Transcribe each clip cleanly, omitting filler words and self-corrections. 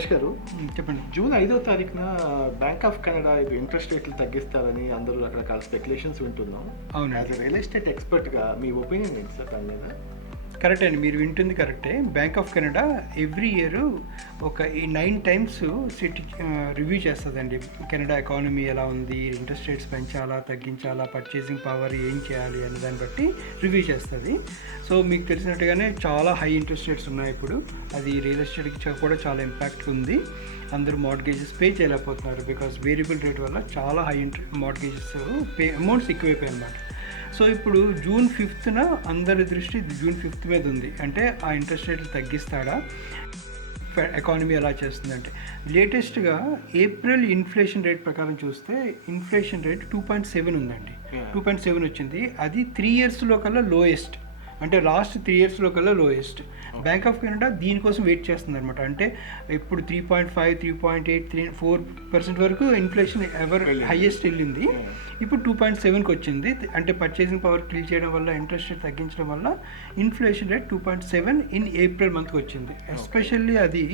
రమేష్ గారు, చెప్పండి. జూన్ 5వ తారీఖున బ్యాంక్ ఆఫ్ కెనడా ఇది ఇంట్రెస్ట్ రేట్లు తగ్గిస్తారని అందరూ రకరకాల స్పెక్యులేషన్స్ వింటున్నాం. అవును. యాజ్ ఎ రియల్ ఎస్టేట్ ఎక్స్పర్ట్గా మీ ఒపీనియన్ ఏంటి సార్ దాని మీద? కరెక్ట్ అండి, మీరు వింటుంది కరెక్టే. Bank of Canada every year ఒక 9 times సిటీ రివ్యూ చేస్తుందండి. కెనడా ఎకానమీ ఎలా ఉంది, ఇంట్రెస్ట్ రేట్స్ పెంచాలా తగ్గించాలా, పర్చేసింగ్ పవర్ ఏం చేయాలి అనే దాన్ని బట్టి రివ్యూ చేస్తుంది. సో మీకు తెలిసినట్టుగానే చాలా హై ఇంట్రెస్ట్ రేట్స్ ఉన్నాయి ఇప్పుడు. అది రియల్ ఎస్టేట్కి కూడా చాలా ఇంపాక్ట్ ఉంది. అందరూ మార్ట్గేజెస్ పే చేయలేకపోతున్నారు బికాస్ వేరియబుల్ రేట్ వల్ల చాలా హై మార్ట్గేజెస్ అమౌంట్స్ ఎక్కువైపోయాయి అన్నమాట. సో ఇప్పుడు జూన్ 5th అందరి దృష్టి జూన్ 5th మీద ఉంది. అంటే ఆ ఇంట్రెస్ట్ రేట్లు తగ్గిస్తాడా, ఎకానమీ ఎలా చేస్తుందంటే, లేటెస్ట్గా ఏప్రిల్ ఇన్ఫ్లేషన్ రేట్ ప్రకారం చూస్తే ఇన్ఫ్లేషన్ రేట్ 2.7 ఉందండి. 2.7 వచ్చింది. అది 3 yearsలో కల్లా లోయెస్ట్, అంటే లాస్ట్ 3 yearsలో కల్లా లోయెస్ట్. బ్యాంక్ ఆఫ్ కెనడా దీనికోసం వెయిట్ చేస్తుంది అనమాట. అంటే ఇప్పుడు 3.5, 3.8, 4% వరకు ఇన్ఫ్లేషన్ ఎవర్ హైయెస్ట్ వెళ్ళింది. ఇప్పుడు 2.7కి వచ్చింది. అంటే పర్చేసింగ్ పవర్ కిల్ చేయడం వల్ల, ఇంట్రెస్ట్ రేట్ తగ్గించడం వల్ల ఇన్ఫ్లేషన్ రేట్ 2.7 ఇన్ ఏప్రిల్ మంత్కి వచ్చింది. ఎస్పెషల్లీ అది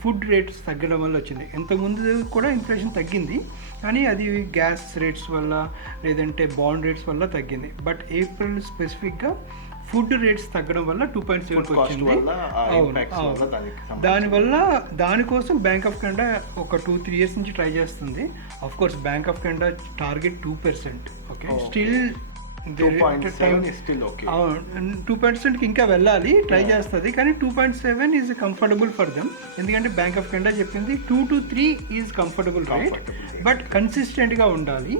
ఫుడ్ రేట్స్ తగ్గడం వల్ల వచ్చింది. ఇంతకుముందు కూడా ఇన్ఫ్లేషన్ తగ్గింది, కానీ అది గ్యాస్ రేట్స్ వల్ల లేదంటే బాండ్ రేట్స్ వల్ల తగ్గింది. బట్ ఏప్రిల్ స్పెసిఫిక్గా ఫుడ్ రేట్స్ తగ్గడం వల్ల 2.7 వచ్చింది. దానికోసం బ్యాంక్ ఆఫ్ కెనడా ఒక 2-3 years నుంచి ట్రై చేస్తుంది. Of course bank of Canada target 2%. Okay, still 2%కి ఇంకా వెళ్ళాలి, ట్రై చేస్తుంది. కానీ 2.7 ఈజ్ కంఫర్టబుల్ ఫర్ దెమ్. ఎందుకంటే బ్యాంక్ ఆఫ్ కెనడా చెప్పింది 2 to 3 is comfortable rate, but కన్సిస్టెంట్గా ఉండాలి.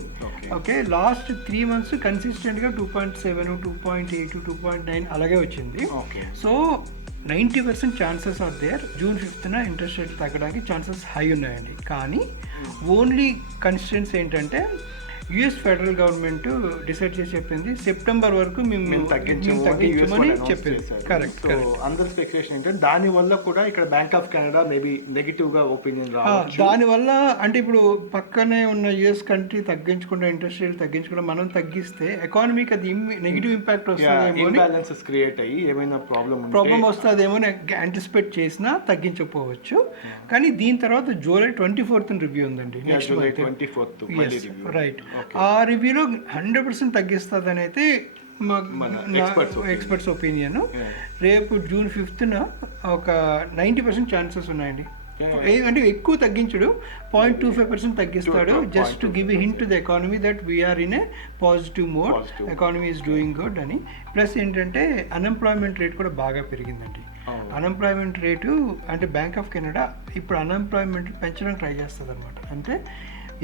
ఓకే, లాస్ట్ 3 months కన్సిస్టెంట్గా 2.7, 2.8, 2.9 అలాగే వచ్చింది. So 90% chances are there. June 5th interest rate తగ్గడానికి ఛాన్సెస్ హై ఉన్నాయండి. కానీ ఓన్లీ కన్సిస్టెన్స్ ఏంటంటే యుఎస్ ఫెడరల్ గవర్నమెంట్ డిసైడ్ చేసి చెప్పింది సెప్టెంబర్ వరకు మేము తగ్గించమని చెప్పింది. కరెక్ట్. అందరి స్పెక్యులేషన్ ఏంటంటే దాని వల్ల కూడా ఇక్కడ bank of Canada maybe negative గా ఒపీనియన్ రావచ్చు. దానివల్ల అంటే ఇప్పుడు పక్కనే ఉన్న యుఎస్ కంట్రీ తగ్గించకుండా, ఇంట్రెస్ట్ రేట్ తగ్గించకుండా మనం తగ్గిస్తే ఎకానమీకి అది నెగిటివ్ ఇంపాక్ట్ వస్తుందేమో, క్రియేట్ అయ్యి ఏమైనా ప్రాబ్లం వస్తుందేమో యాంటిసిపేట్ చేసినా తగ్గించకపోవచ్చు. కానీ దీని తర్వాత జూలై 24th రివ్యూ ఉందండి. రైట్. ఆ రివ్యూలో 100% తగ్గిస్తుంది అని అయితే ఎక్స్పర్ట్స్ ఒపీనియన్. రేపు జూన్ 5th ఒక 90% ఛాన్సెస్ ఉన్నాయండి. అంటే ఎక్కువ తగ్గించడు, 0.25% తగ్గిస్తాడు. Just to give a hint to the economy that we are in a positive mode, economy is doing good అని. ప్లస్ ఏంటంటే అన్ఎంప్లాయ్మెంట్ రేట్ కూడా బాగా పెరిగిందండి. అన్ఎంప్లాయ్మెంట్ రేటు అంటే బ్యాంక్ ఆఫ్ కెనడా ఇప్పుడు అన్ఎంప్లాయ్మెంట్ పెంచడానికి ట్రై చేస్తుంది అనమాట. అంటే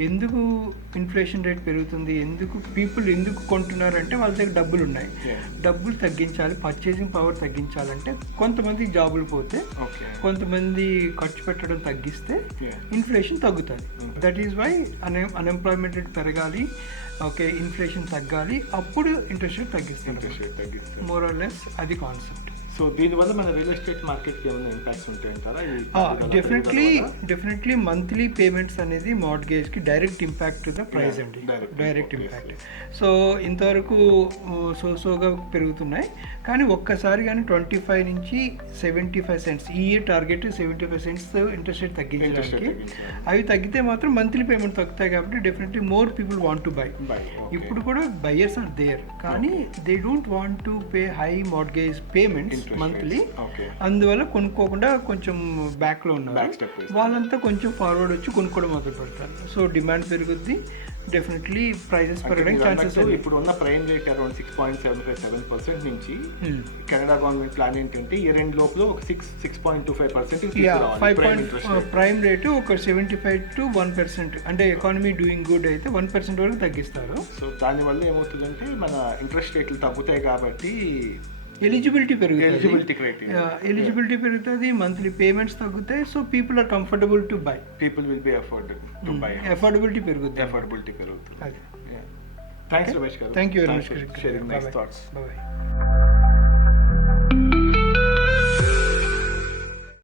ఎందుకు ఇన్ఫ్లేషన్ రేట్ పెరుగుతుంది, పీపుల్ ఎందుకు కొంటున్నారంటే వాళ్ళ దగ్గర డబ్బులు ఉన్నాయి. డబ్బులు తగ్గించాలి, పర్చేసింగ్ పవర్ తగ్గించాలంటే కొంతమంది జాబులు పోతే, కొంతమంది ఖర్చు పెట్టడం తగ్గిస్తే ఇన్ఫ్లేషన్ తగ్గుతుంది. That is why unemployment rate పెరగాలి, ఓకే, ఇన్ఫ్లేషన్ తగ్గాలి, అప్పుడు ఇంట్రెస్ట్ రేట్ తగ్గిస్తారు. మోర్ ఆర్ లెస్ అది కాన్సెప్ట్. సో దీనివల్ల మన రియల్ ఎస్టేట్ మార్కెట్కి ఏమైనా ఇంపాక్ట్స్ ఉంటాయంటారా? డెఫినెట్లీ మంత్లీ పేమెంట్స్ అనేది మార్ట్గేజ్కి డైరెక్ట్ ఇంపాక్ట్ ద ప్రైస్ అండి. Direct impact. సో ఇంతవరకు సోగా పెరుగుతున్నాయి, కానీ ఒక్కసారి కానీ 25 నుంచి 75 cents ఈ year target 75 cents interest rate తగ్గించడానికి. అవి తగ్గితే మాత్రం మంత్లీ పేమెంట్ తగ్గుతాయి కాబట్టి definitely more people want to buy. ఇప్పుడు కూడా బయర్స్ ఆర్ దేర్, కానీ they don't want to pay high mortgage payments monthly. అందువల్ల కొనుక్కోకుండా కొంచెం బ్యాక్ లో ఉన్నారు. వాళ్ళంతా కొంచెం ఫార్వర్డ్ వచ్చి కొనుక్కోవడం మొదలు పెడతారు. సో డిమాండ్ పెరుగుద్ది, డెఫినెట్లీ ప్రైసెస్ పెరగడానికి ఛాన్సెస్. ఇప్పుడు ఉన్న ప్రైమ్ రేట్ అరౌండ్ 6.75% నుంచి కెనడా గవర్నమెంట్ ప్లాన్ ఏంటంటే ఇయర్ ఎండ్ లోపల ఒక 6.25% ప్రైమ్ రేటు ఒక 75 to 1%. అంటే ఎకానమీ డూయింగ్ గుడ్ అయితే 1% వరకు తగ్గిస్తారు. సో దానివల్ల ఏమవుతుందంటే మన ఇంట్రెస్ట్ రేట్లు తగ్గుతాయి కాబట్టి ఎలిజిబిలిటీ పెరుగుతుంది, మంత్లీ పేమెంట్స్ తగ్గుతాయి. So people are comfortable to buy. People will be affordable to buy. Affordability పెరుగుతుంది. Thanks Ramesh garu. Thank you very much. Sharing nice thoughts. By.